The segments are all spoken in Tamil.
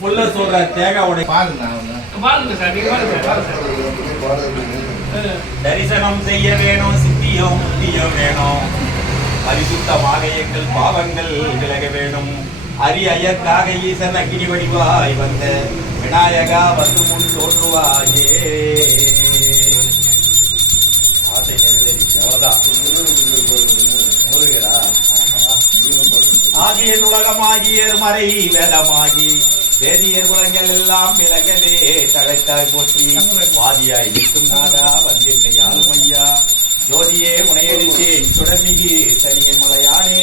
புள்ள சொல்ற தேங்காய் உடை தரிசனம் செய்ய வேணும், சித்தியும் முத்தியும் வேணும், பரிசுத்தமாக எங்கள் பாவங்கள் விலக வேணும். அரியற்காக ஈசன் அக்கினி வடிவாய் வந்த விநாயகா வந்து முன் தோன்றுவாயே. ஆசை நிறைவேறிச்சு, அவ்வளவுதான். முருகரா ஆகியர் உலகமாகியர் மறை வேதமாகி வேதியர் குலங்கள் எல்லாம் விலகவே தழைத்தாய் போற்றி. வாதியாய் நிற்கும் நாடா வந்தென்னை ஆளும் ஐயா, ஜோதியே முனையடித்தே சுடர்மிகு தனிய மலையானே.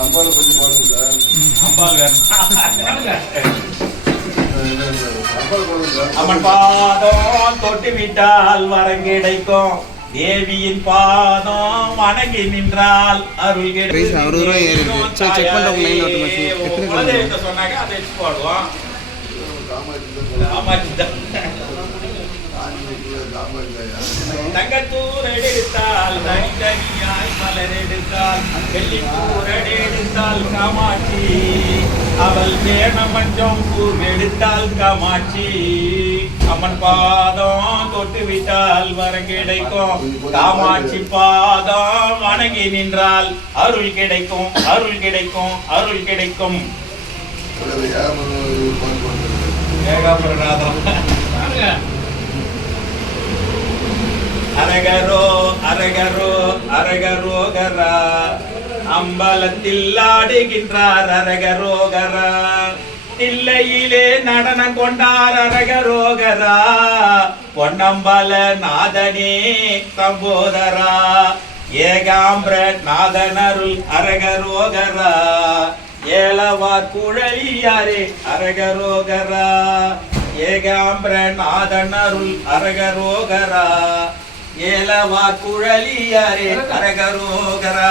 அம்பாவை பற்றி பாருங்க சார். அம்பாள் அம்மன் பாதம் தொட்டு விட்டால் வரம் கிடைக்கும், தேவியின் பாதம் வணங்கி நின்றால் அருள் கிடைக்கும். சொன்னாங்க அதை போடுவோம். தங்கத்தூர் எடுத்தால் தனித்தனியாய் மலர் எடுத்தால், வெள்ளிப்பூர் எடுத்தால் காமாட்சி, அவள் வேண மஞ்சம் பூ எடுத்தால் காமாட்சி. அம்மன் பாதம் தொட்டு விட்டால் வரம் கிடைக்கும், காமாட்சி பாதம் வணங்கி நின்றால் அருள் கிடைக்கும், அருள் கிடைக்கும், அருள் கிடைக்கும். அரகரோ அரகரோ அரகரோகரா, அம்பலத்தில் ஆடுகின்றார் அரகரோகரா, தில்லையிலே நடனம் கொண்டார் அரகரோகரா, பொன்னம்பல நாதனே சம்போதரா, ஏகாம்பிர நாதனருள் அரகரோகரா, ஏலவார் குழலியாரே அரகரோகரா, ஏகாம்பிர நாதனருள் அரகரோகரா, ஏலவார் குழலியாரே அரகரோகரா.